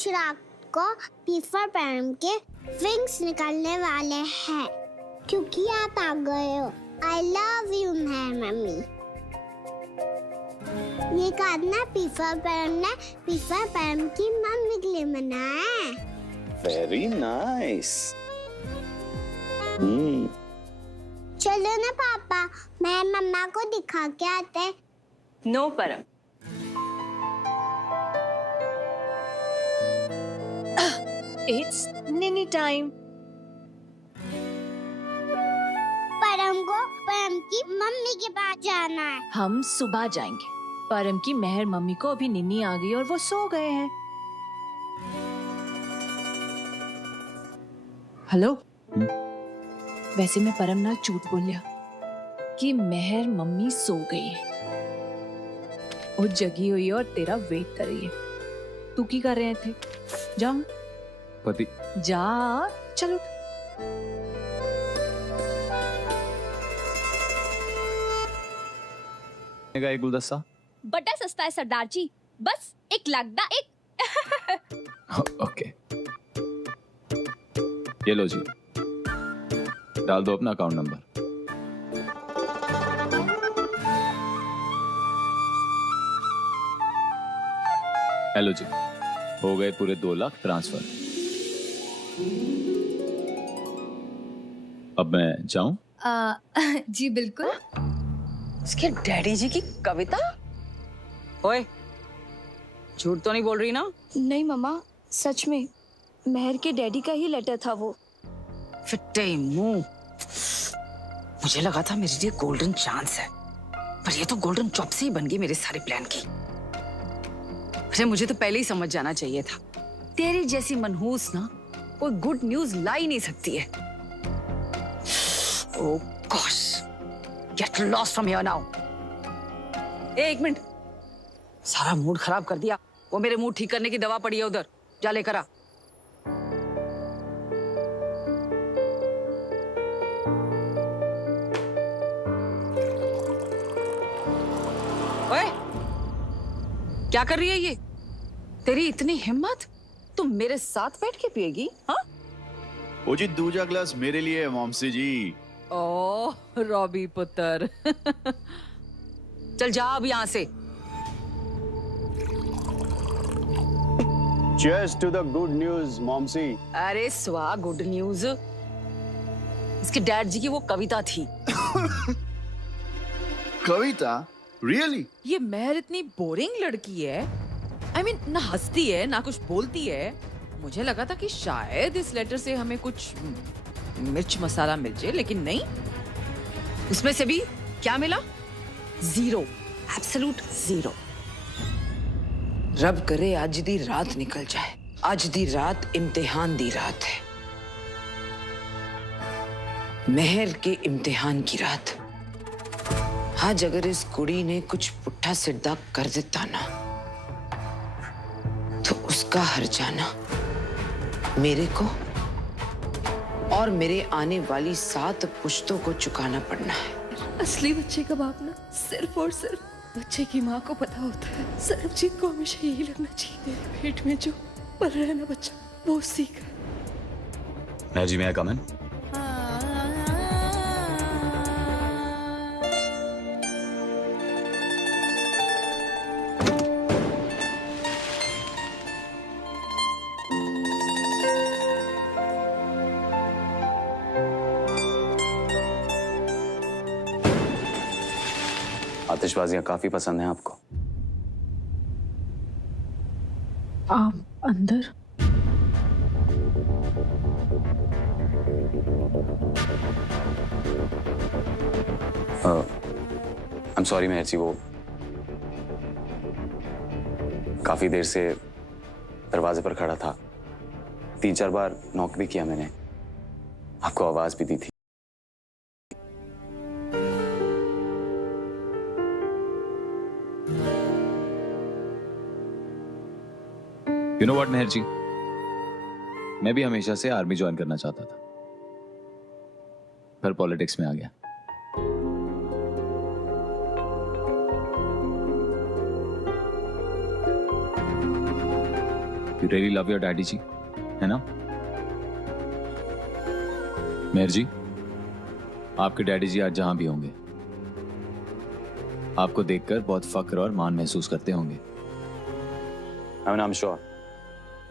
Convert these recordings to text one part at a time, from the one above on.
आज रात को पीफर पैरम के विंग्स निकलने वाले हैं क्योंकि आप आ गए हो। I love you Mehar mummy. ये कार्ड ना पीफर पैरम ने पीफर पैरम की मम्मी के लिए बनाया है। Very nice. चलो ना पापा, मैं मम्मा को दिखा के आते। नो परम, इट्स निनी टाइम। परम की मम्मी के पास जाना है। हम सुबह जाएंगे। परम की मेहर मम्मी को अभी निन्नी आ गई और वो सो गए हैं। हेलो, वैसे मैं परम ना झूठ बोलिया कि मेहर मम्मी सो गई है। वो जगी हुई है और तेरा वेट कर रही है। तू की कर रहे थे? जाओ पति जा, चलो। एक गुलदस्ता बड़ा सस्ता है सरदार जी, बस 1 लाख दा एक। ओके, ये लो जी, डाल दो अपना अकाउंट नंबर। हेलो जी, हो गए पूरे 2 लाख ट्रांसफर। अब मैं जाऊं? जी बिल्कुल। उसके डैडी जी की कविता? ओए, झूठ तो नहीं बोल रही ना? नहीं मम्मा, सच में मेहर के डैडी का ही लेटर था वो। फिट्टे मुंह। मुझे लगा था मेरे लिए गोल्डन चांस है, पर ये तो गोल्डन चॉप से ही बन गई मेरे सारे प्लान की। अरे मुझे तो पहले ही समझ जाना चाहिए था। तेरी जैसी मनहूस ना कोई गुड न्यूज ला ही नहीं सकती है। Oh gosh, get lost from here now. एक मिनट, सारा मूड खराब कर दिया। वो मेरे मूड ठीक करने की दवा पड़ी है उधर, जा लेकर आ। ओए, क्या कर रही है ये? तेरी इतनी हिम्मत, तुम मेरे साथ बैठ के पिएगी? हाँ? ओ जी, दूजा ग्लास मेरे लिए मॉमसी जी। ओह रॉबी पुत्र। चल जा अब यहाँ से। Cheers to the good news, मॉमसी। अरे स्वा गुड न्यूज। इसके डैड जी की वो कविता थी। कविता? रियली? ये मेहर इतनी बोरिंग लड़की है। I mean, ना हंसती है ना कुछ बोलती है। मुझे लगा था कि शायद इस लेटर से हमें कुछ मिर्च मसाला मिल जाए, लेकिन नहीं। उसमें से भी क्या मिला? Zero, absolute zero. रब करे आज दी रात निकल जाए। आज दी रात इम्तिहान दी रात है, मेहर के इम्तिहान की रात। आज अगर इस कुड़ी ने कुछ पुट्ठा सिद्धा कर देता ना, तो उसका हर जाना मेरे को और मेरे आने वाली 7 पुश्तों को चुकाना पड़ना है। असली बच्चे का बाप ना सिर्फ और सिर्फ बच्चे की माँ को पता होता है। सरबजीत को हमेशा यही लगना चाहिए, पेट में जो पल रहा है ना बच्चा, वो सीखा। मैं जी, मैं कम इन? आतिशबाजियां काफी पसंद हैं आपको? आप अंदर? I'm sorry मेहर जी, वो काफी देर से दरवाजे पर खड़ा था। 3-4 बार नॉक भी किया मैंने, आपको आवाज भी दी थी। You know what, मेहर जी, मैं भी हमेशा से आर्मी ज्वाइन करना चाहता था, फिर पॉलिटिक्स में आ गया। You really love your daddy जी, है ना? मेहर जी, आपके डैडी जी आज जहां भी होंगे, आपको देखकर बहुत फक्र और मान महसूस करते होंगे। आई एम श्योर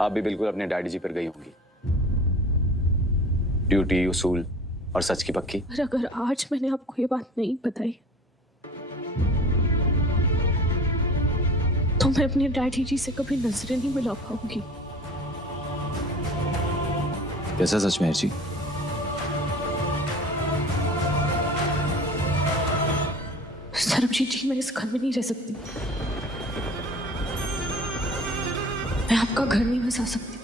आप भी बिल्कुल अपने डैडी जी पर गई होंगी। ड्यूटी, उसूल और सच की पक्की। और अगर आज मैंने आपको ये बात नहीं बताई तो मैं अपने डैडी जी से कभी नजरें नहीं मिला पाऊंगी। कैसा सच मेहर जी? सरबजीत जी, मैं इस घर में नहीं रह सकती। मैं आपका घर नहीं बसा सकती।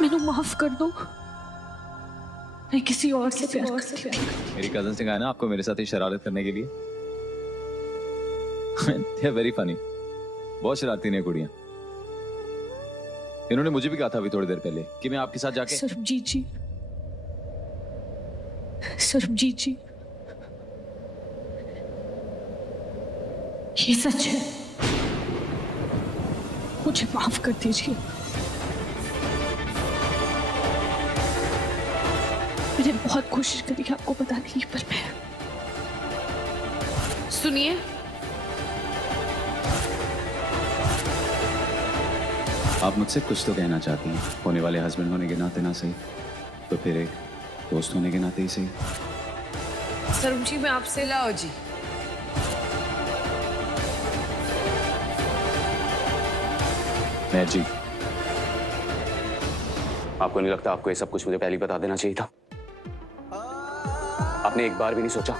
मैंने माफ कर दो, मैं किसी और से प्यार करती हूँ। मेरी कजन ने कहा ना आपको मेरे साथ ही शरारत करने के लिए। They are very funny. बहुत शरारती ने कुड़ियां। इन्होंने मुझे भी कहा था अभी थोड़ी देर पहले कि मैं आपके साथ जाके। सरबजीत जी, सरबजीत जी, ये सच है। मुझे माफ कर दीजिए। मैंने बहुत कोशिश करी आपको बताने की, पर मैं। सुनिए, आप मुझसे कुछ तो कहना चाहती हैं, होने वाले हस्बैंड होने के नाते ना सही तो फिर एक दोस्त होने के नाते ही सही। सरबजीत, मैं आपसे लाओ जी। मेहर जी, आपको नहीं लगता आपको ये सब कुछ मुझे पहले ही बता देना चाहिए था? आपने एक बार भी नहीं सोचा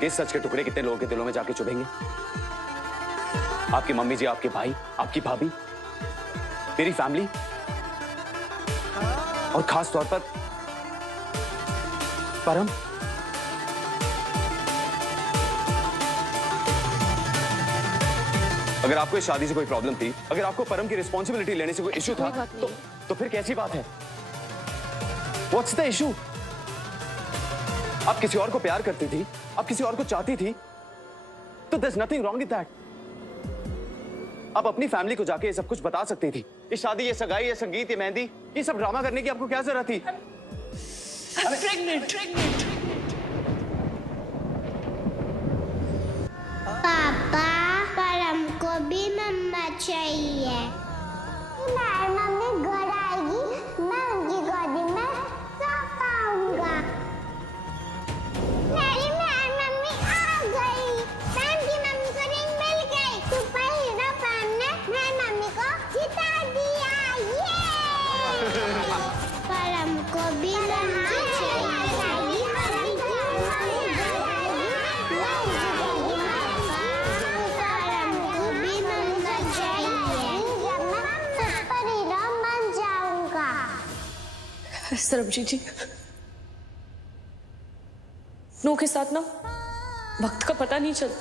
कि इस सच के टुकड़े कितने लोगों के दिलों में जाके चुभेंगे? आपकी मम्मी जी, आपके भाई, आपकी भाभी, मेरी फैमिली और खास तौर पर परम। अगर आपको इस शादी से कोई प्रॉब्लम थी, अगर आपको परम की रिस्पॉन्सिबिलिटी लेने से कोई इश्यू था, तो फिर कैसी बात है? What's the issue? आप किसी और को प्यार करती थी, आप किसी और को चाहती थी, तो there's nothing wrong with that. आप अपनी फैमिली को जाके ये सब कुछ बता सकती थी। ये शादी, ये सगाई, ये संगीत, ये मेहंदी, ये सब ड्रामा करने की आपको क्या जरूरत थी? पापा, परम को भी मम्मा चाहिए। मेरी मम्मी घर आएगी, मैं उनकी गोदी में सो पाऊंगा। मेरी मम्मी आ गई। पैम की मम्मी को रिंग मिल गई। सुपर हीरो पैम ने मेरी मम्मी को जिता दिया। ये परम को भी मम्मा चाहिए। सरबजीत जी, नो के साथ ना वक्त का पता नहीं चलता,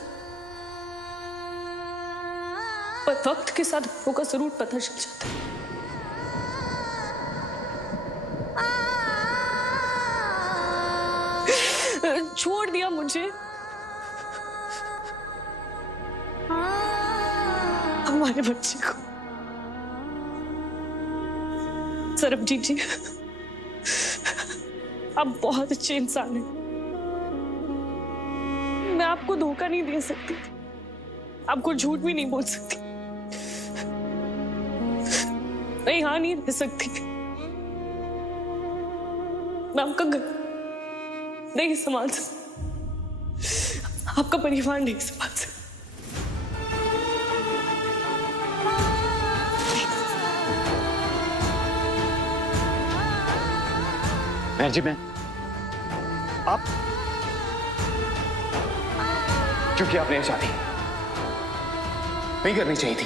पर वक्त के साथ नो का जरूर पता चल जाता है। छोड़ दिया मुझे, हमारे बच्चे को। सरबजीत जी, आप बहुत अच्छे इंसान हैं। मैं आपको धोखा नहीं दे सकती, आपको झूठ भी नहीं बोल सकती, मैं यहां नहीं रह सकती, मैं आपका घर नहीं संभाल सकती, आपका परिवार नहीं संभाल सकती। मेहर जी, मैं आप क्योंकि आपने ये शादी नहीं करनी चाहिए थी।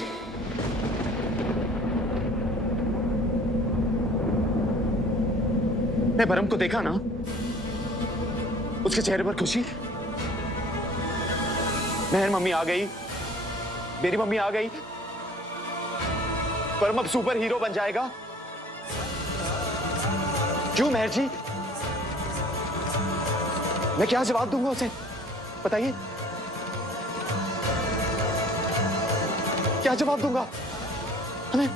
मैं परम को देखा ना, उसके चेहरे पर खुशी। मेहर मम्मी आ गई, मेरी मम्मी आ गई, परम अब सुपर हीरो बन जाएगा। क्यों मेहर जी? मैं क्या जवाब दूंगा उसे? बताइए, क्या जवाब दूंगा? हमें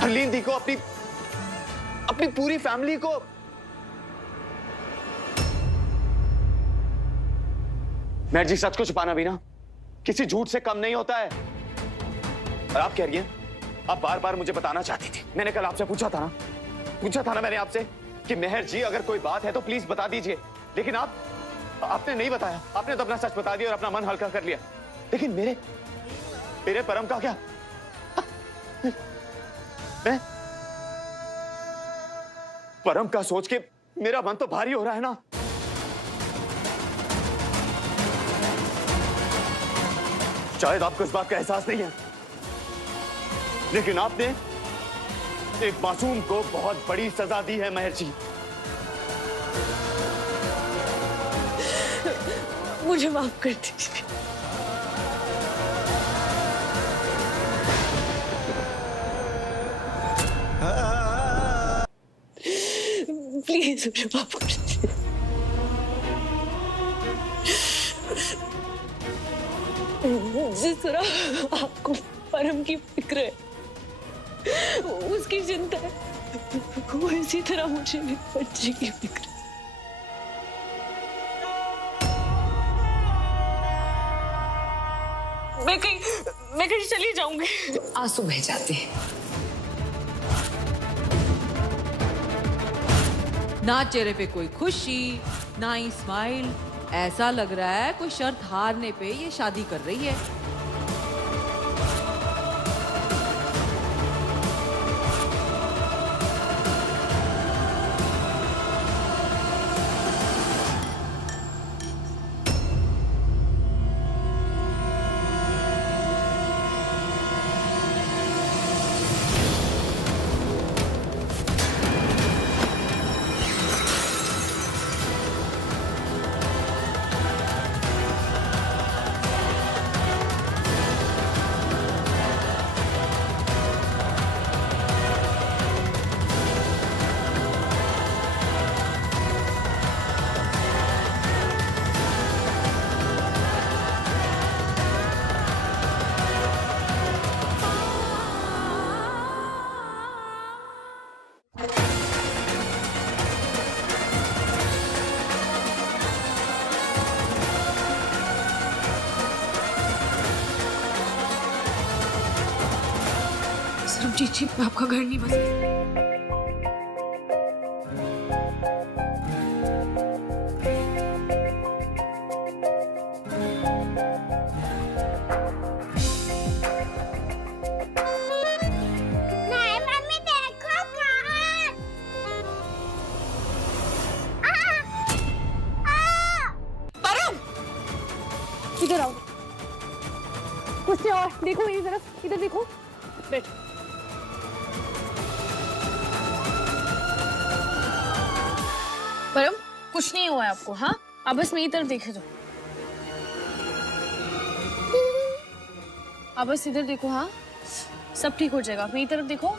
हरलीन दी को, अपनी पूरी फैमिली को। मेहर जी, सच को छुपाना भी ना किसी झूठ से कम नहीं होता है। और आप कह रही हैं आप बार बार मुझे बताना चाहती थी। मैंने कल आपसे पूछा था ना मैंने आपसे कि मेहर जी अगर कोई बात है तो प्लीज बता दीजिए, लेकिन आपने नहीं बताया। आपने तो अपना सच बता दिया और अपना मन हल्का कर लिया। लेकिन मेरे परम का क्या? मैं परम का सोच के मेरा मन तो भारी हो रहा है ना। शायद आपको इस बात का एहसास नहीं है, लेकिन आपने एक मासूम को बहुत बड़ी सजा दी है मेहर जी। मुझे माफ कर दीजिए। प्लीज मुझे माफ कर दीजिए। जिस तरह आपको परम की फिक्र है, उसकी चिंता है, वो इसी तरह मुझे भी बच्चे की फिक्र है। मैं कहीं चली जाऊंगी। आंसू बह जाते हैं। ना चेहरे पे कोई खुशी, ना ही स्माइल। ऐसा लग रहा है कोई शर्त हारने पे ये शादी कर रही है। सरबजीत जी, मैं आपका घर नहीं बस। नहीं मम्मी, देखो कहाँ। इधर आओ। कुछ नहीं और, देखो मेरी तरफ, इधर देखो। बैठो। परम, कुछ नहीं हुआ है आपको? हाँ, आप बस मेरी तरफ देखे जाओ। आप बस इधर देखो। हाँ, सब ठीक हो जाएगा। मेरी तरफ देखो।